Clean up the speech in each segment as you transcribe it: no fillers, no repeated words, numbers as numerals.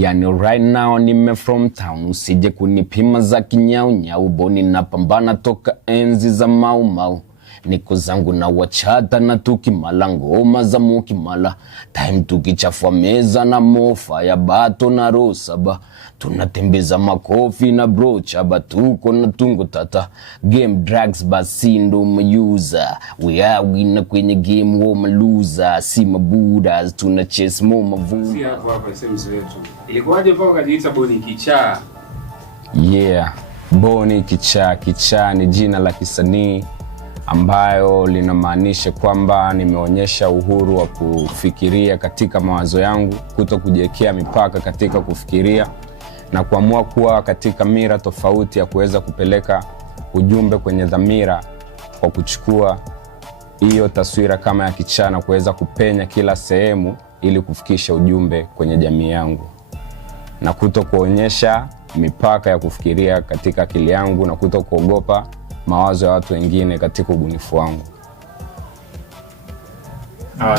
Yani right now nime from town, usije kunipima za kinyau nyau, boni napambana toka enzi za mau mau. Niko zangu na wachata na tukimala, ngoma za mukimala. Time tukichafua meza na mofa ya bato na rosaba. Tunatembeza makofi na brocha, batuko na tungo tata. Game drags basi ndo mayuza. We are winner kwenye game wo maluza. Si mabudas, tuna chase mo mavu. Si hapa sehemu yetu. Ilikuwaje mpaka ukajiita Boni Kichaa? Yeah, Boni Kichaa. Kichaa ni jina la kisanii ambayo linamaanisha kwamba nimeonyesha uhuru wa kufikiria katika mawazo yangu, kuto kujiwekea mipaka katika kufikiria na kuamua kuwa katika mira tofauti ya kuweza kupeleka ujumbe kwenye dhamira kwa kuchukua hiyo taswira kama ya kichaa na kuweza kupenya kila sehemu ili kufikisha ujumbe kwenye jamii yangu na kuto kuonyesha mipaka ya kufikiria katika akili yangu na kuto kuogopa mawazo ya watu wengine katika ubunifu wangu.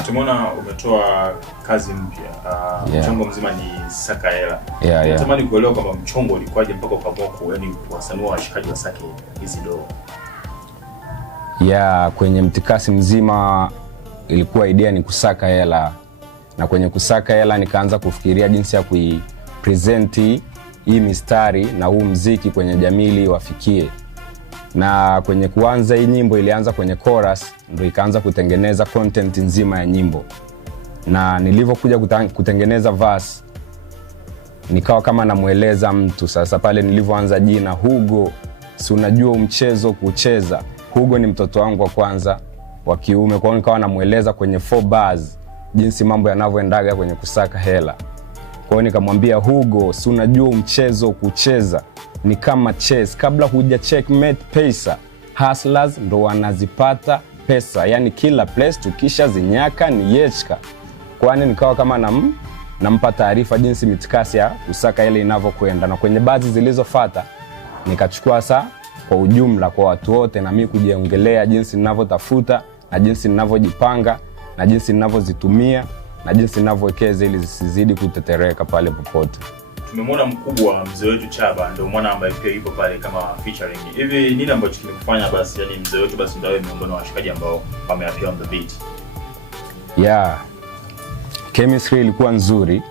Tumeona umetoa kazi mpya. Mchongo mzima ni Saka Hela. Natamani kuelewa kama mchongo ulikuwaje mpaka ukaamua kuwasanua washikaji wa Saka hizi dogo. Kwenye mtikasi mzima ilikuwa idea ni kusaka hela. Na kwenye kusaka hela nikaanza kufikiria jinsi ya kuipresent hii mistari na huu mziki kwenye jamii ili wafikie. Na kwenye kuanza hii nyimbo ilianza kwenye chorus, ndio ikaanza kutengeneza content nzima ya nyimbo. Na nilivyokuja kutengeneza verse, nikawa kama namueleza mtu. Sasa pale nilivyoanza jina Hugo, si unajua mchezo kucheza. Hugo ni mtoto wangu wa kwanza wa kiume, kwa hiyo nikawa namueleza kwenye 4 bars jinsi mambo yanavyoendaga kwenye kusaka hela. Kwa hiyo nikamwambia Hugo, si unajua mchezo kucheza ni kama chess, kabla huja checkmate pesa, hustlers ndo wanazipata pesa. Yani kila place tukisha zinyaka ni yechka. Kwani nikawa kama nampa taarifa jinsi mitikasi ya kusaka ile inavyokwenda, na kwenye baadhi zilizofuata nikachukua saa kwa ujumla kwa watu wote na mimi kujiongelea jinsi ninavyotafuta na jinsi ninavyojipanga na jinsi ninavyozitumia na jinsi ninavyowekeza ili zisizidi kutetereka pale popote. Tumemwona mkubwa mzee wetu Chaba, ndio mwana ambaye pia yupo pale kama featuring. Hivi nini ambacho kimekufanya basi yani mzee wetu basi ndio miongoni wa washikaji ambao wameappear on the beat? Chemistry ilikuwa nzuri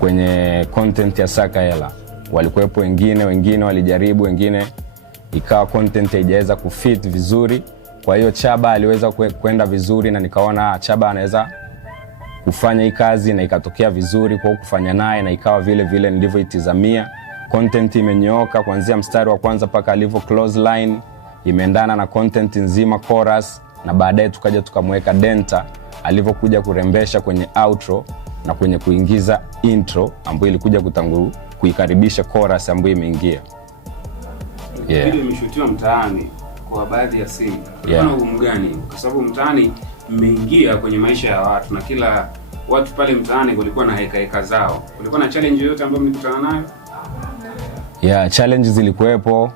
kwenye content ya Saka Hela. Walikuwepo wengine walijaribu, wengine ikawa content haijaweza kufit vizuri. Kwa hiyo Chaba aliweza kwenda vizuri na nikaona Chaba anaweza kufanya hii kazi na ikatokea vizuri, kwa kufanya naye na ikawa vile nilivyoitazamia. Content imenyooka kuanzia mstari wa kwanza paka alivyo close line, imeendana na content nzima chorus, na baadaye tukaja tukamweka Denta alivyokuja kurembesha kwenye outro na kwenye kuingiza intro ambayo ilikuja kuikaribisha chorus ambayo imeingia. Video imeshutiwa mtaani kwa baadhi ya scene. Kuna ugumu gani? Kwa sababu mtaani mmeingia kwenye maisha ya watu na kila watu pale mtaani kulikuwa na heka zao. Kulikuwa na challenge yoyote ambayo mlikutana nayo? Challenges zilikuwepo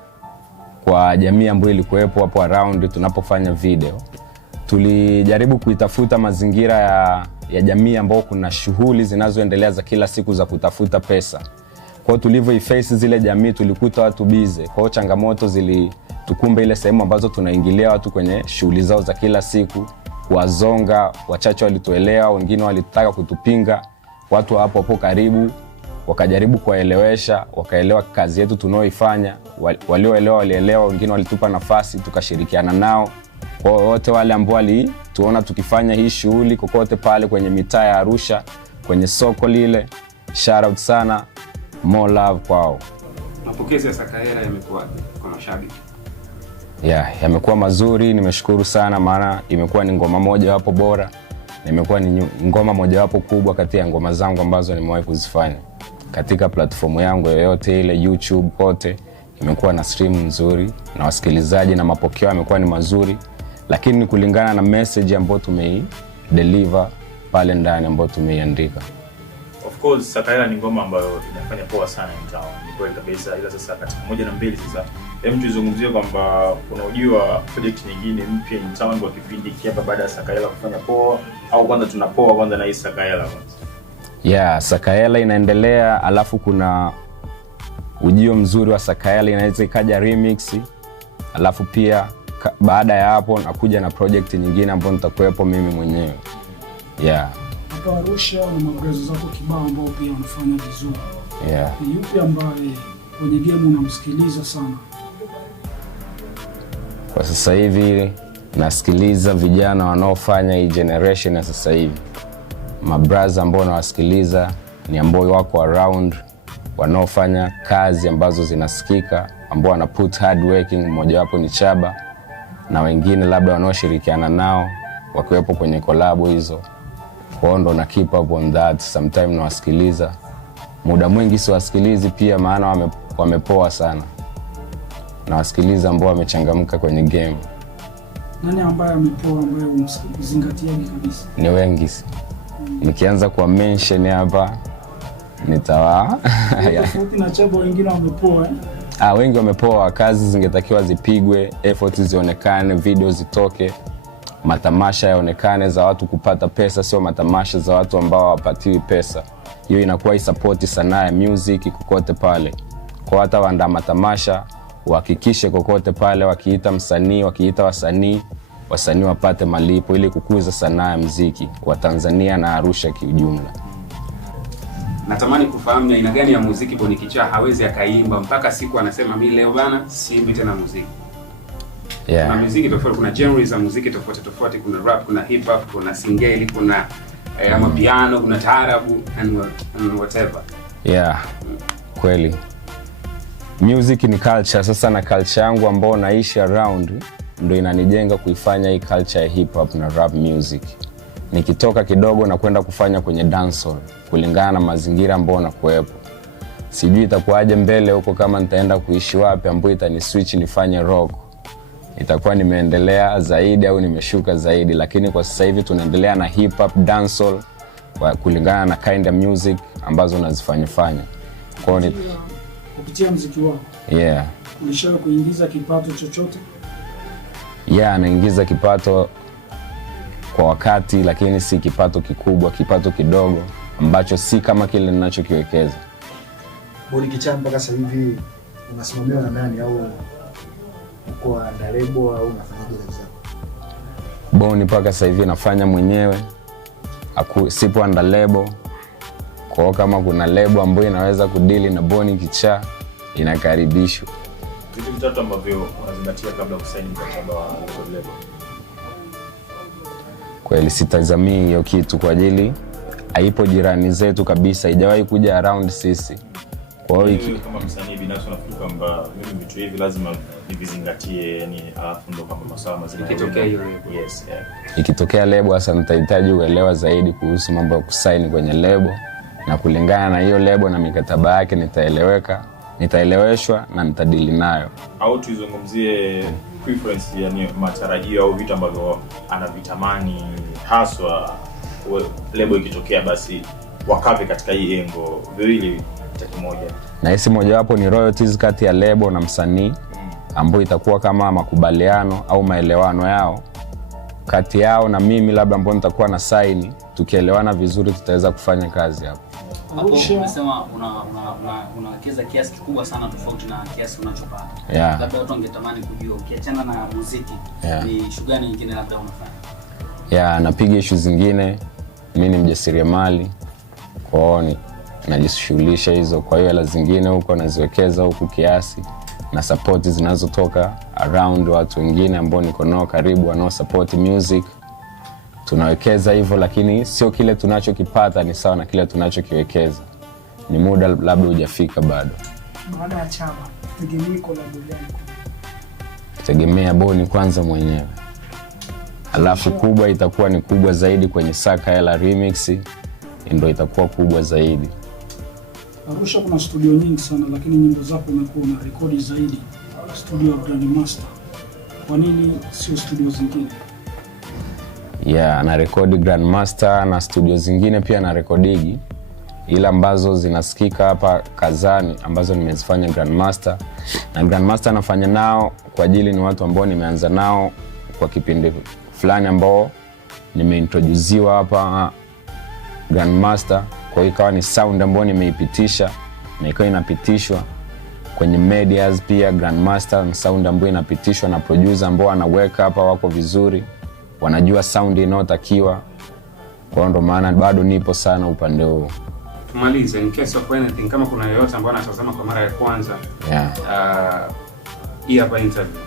kwa jamii ambayo ilikuwepo hapo around tunapofanya video. Tulijaribu kuitafuta mazingira ya jamii ambao kuna shughuli zinazoendelea za kila siku za kutafuta pesa. Kwa hiyo tulivyoiface zile jamii tulikuta watu busy. Kwa hiyo changamoto zilitukumba ile sehemu ambazo tunaingilia watu kwenye shughuli zao za kila siku, kuwazonga. Wachache walituelewa, wengine walitaka kutupinga. Watu hapo karibu wakajaribu kuwaelewesha, wakaelewa kazi yetu tunaoifanya. Walioelewa walielewa, wengine walitupa nafasi tukashirikiana nao. Kwa wote wale ambao walituona tukifanya hii shughuli kokote pale kwenye mitaa ya Arusha, kwenye soko lile, shout out sana, more love kwao. Mapokezi ya Saka Hela yamekuwa kwa mashabiki? Yamekuwa mazuri, nimeshukuru sana, maana imekuwa ni ngoma moja wapo bora na imekuwa ni ngoma moja wapo kubwa kati ya ngoma zangu ambazo nimewahi kuzifanya katika platform yangu yoyote ile, YouTube kote. Imekuwa na stream nzuri na wasikilizaji na mapokeo yamekuwa ni mazuri, lakini ni kulingana na message ambayo tumei-deliver pale ndani ambayo tumeiandika. Of course Saka Hela ni ngoma ambayo inafanya poa sana mtao. Ni kweli kabisa, ila sasa katika moja na mbili sasa hem tuzungumzie kwamba unajua project nyingine mpya mtao kwa kipindi hiki hapa baada ya Saka Hela kufanya poa, au kwanza tunapoa kwanza na hii Saka Hela kwanza? Yeah, Sakaela inaendelea, alafu kuna ujio mzuri wa Sakaela inaweza ikaja remix, alafu pia baada ya hapo nakuja na project nyingine ambayo nitakuwepo mimi mwenyewe. Yeah. Hapa Arusha na mabrazo zako kibao ambao pia wanafanya vizuri. Yeah. Ni yupi ambaye kwenye game unamsikiliza sana? Kwa sasa hivi nasikiliza vijana wanaofanya hii generation ya sasa hivi. Mabraza ambao nawasikiliza ni ambao wako around, wanaofanya kazi ambazo zinasikika, ambao wana put hard working. Mmoja wapo ni Chaba na wengine labda wanaoshirikiana nao wakiwepo kwenye collab hizo. Kwa hiyo ndo na keep up on that. Sometimes nawasikiliza, muda mwingi siwasikilizi pia, maana wamepoa sana. Nawasikiliza ambao wamechangamka kwenye game. Nani ambaye amepoa ambaye umzingatiaje kabisa? Ni wengi. Nikianza kwa mention hapa nitawa tofauti na Chaba, wengine wamepoa wengi wamepoa. Kazi zingetakiwa zipigwe, efforts zionekane, video zitoke, matamasha yaonekane za watu kupata pesa, sio matamasha za watu ambao hawapatiwi pesa. Hiyo inakuwa isupport sanaa ya music kokote pale. Kwa hata waandaa matamasha wahakikishe kokote pale wakiita msanii, wakiita wasanii wapate malipo ili kukuza sanaa ya muziki wa Tanzania na Arusha kiujumla. Natamani kufahamu ni aina gani ya muziki Boni Kichaa hawezi akaimba mpaka siku anasema mimi leo bana siimbi tena muziki. Yeah. Kuna muziki tofauti, kuna genres za muziki tofauti, kuna rap, kuna hip hop, kuna singeli, kuna piano, kuna taarabu and whatever. Yeah. Kweli. Music ni culture. Sasa na culture yangu ambao naishi around ndio inanijenga kuifanya hii culture ya hip hop na rap music. Nikitoka kidogo na kwenda kufanya kwenye dancehall kulingana na mazingira ambao nakuepo. Sijui itakuwaje mbele huko, kama nitaenda kuishi wapi ambapo itani switch nifanye rock. Itakuwa nimeendelea zaidi au nimeshuka zaidi, lakini kwa sasa hivi tunaendelea na hip hop, dancehall kulingana na kind of music ambazo nazifanya. Kwa hiyo kupitia muziki wako. Yeah. Ulishawahi kuingiza kipato chochote? Yeah, naingiza kipato kwa wakati, lakini si kipato kikubwa, kipato kidogo ambacho si kama kile ninachokiwekeza. Boni Kichaa mpaka sasa hivi unasimamiwa na nani, au uko na lebo au unafanya biashara zako? Boni mpaka sasa hivi nafanya mwenyewe. Sipo under label. Kwa kama kuna lebo ambayo inaweza kudili na Boni Kichaa inakaribishwa. Vitu vitatu ambavyo unazingatia kabla kusaini mkataba wa lebo? Kweli sitazamii hiyo kitu kwa ajili haipo jirani zetu kabisa, haijawahi kuja around sisi. Kwa hiyo kama msanii binafsi unafikiri kwamba mimi vitu hivi lazima nivizingatie, yani alafu ndo kama masuala mazima ikitokea hiyo? Yes, yeah. Ikitokea lebo hasa nitahitaji uelewa zaidi kuhusu mambo ya kusaini kwenye lebo, na kulingana na hiyo lebo na mikataba yake nitaeleweshwa na nitadili nayo. Au tuizungumzie preference, yani matarajio au vitu ambavyo anavitamani haswa lebo ikitokea basi wakape katika hii engo viwili kimoja. Na hisi mojawapo ni royalties kati ya lebo na msanii, ambayo itakuwa kama makubaliano au maelewano yao kati yao na mimi, labda ambao nitakuwa na sign. Tukielewana vizuri tutaweza kufanya kazi hapo. Hapo umesema unawekeza kiasi kikubwa sana tofauti na kiasi unachopata. Yeah. Labda watu wangetamani kujua ukiachana na muziki, ni shughuli nyingine labda unafanya? Yeah, napiga issue zingine. Mimi ni mjasiriamali. Kwa hiyo najishughulisha hizo, kwa hiyo hela zingine huko naziwekeza huku kiasi, na support zinazotoka around watu wengine ambao niko nao karibu wanao support music. Tunawekeza hivyo, lakini sio kile tunachokipata ni sawa na kile tunachokiwekeza. Ni muda labda hujafika bado. Baada ya Chaba, tegemea collab gani? Tegemea Boni kwanza mwenyewe. Alafu kubwa itakuwa ni kubwa zaidi kwenye Sakaela remix, ndio itakuwa kubwa zaidi. Arusha kuna studio nyingi sana, lakini nyimbo zako umekuwa na rekodi zaidi studio ya Grandmaster. Kwa nini sio studio zingine? Yeah, na rekodi Grandmaster na studio zingine pia na rekodigi, ila ambazo zinasikika hapa Kazani ambazo nimezifanya Grandmaster. Na Grandmaster nafanya nao kwa ajili ni watu ambao nimeanza nao kwa kipindi fulani ambao nimeintroduziwa hapa Grandmaster. Kwa hiyo ikawa ni sound ambayo nimeipitisha na ikawa inapitishwa kwenye medias pia. Grandmaster ni sound ambayo inapitishwa na producer ambao anaweka hapa, wako vizuri, wanajua sound inayotakiwa. Kwa hiyo ndo maana bado nipo sana upande huo. Tumalize, in case of anything, kama kuna yeyote ambao anatazama kwa mara ya kwanza hii hapa interview,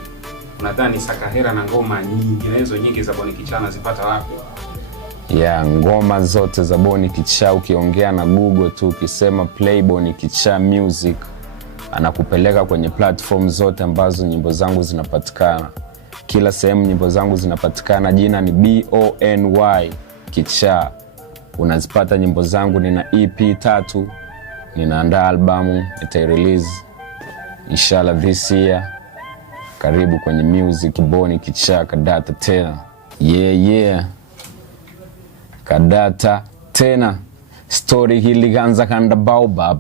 unadhani Sakahera na ngoma nyingi za Boni Kichaa zipata wapi? Ngoma zote za Boni Kichaa ukiongea na Google tu, ukisema play Boni Kichaa music, anakupeleka kwenye platform zote ambazo nyimbo zangu zinapatikana. Kila sehemu nyimbo zangu zinapatikana, jina ni BONY Kichaa. Unazipata nyimbo zangu. Nina EP 3, ninaandaa albamu, nita-release inshallah this year. Karibu kwenye music Boni Kichaa, kadata tena. Kadata tena. Story hili ganza kanda baobab,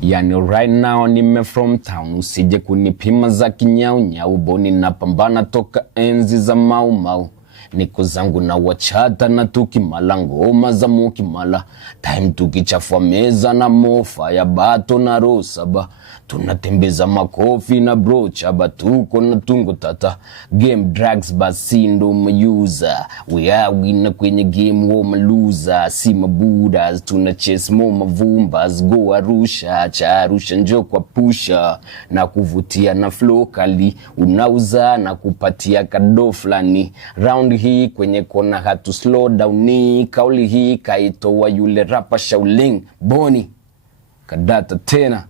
yani right now nime from town, usije kunipima za kinyau. Boni napambana toka enzi za mau. Niko zangu na wachata na tukimala, ngoma za mukimala. Time tukichafua meza na mofa ya bato na rosaba. Tunatembeza makofi na brocha, batuko na tungo tata. Game drugs basi ndo mayuza. We are winner kwenye game wo maluza. Si mabudas, tuna chase mo mavumbas. Go Arusha, cha Arusha njo kwa pusha. Na kuvutia na flow kali, unauza na kupatia kado flani. Round hii kwenye kona hatu slow down ni. Kauli hii kaitoa yule rapa Shaolin. Boni kadata tena.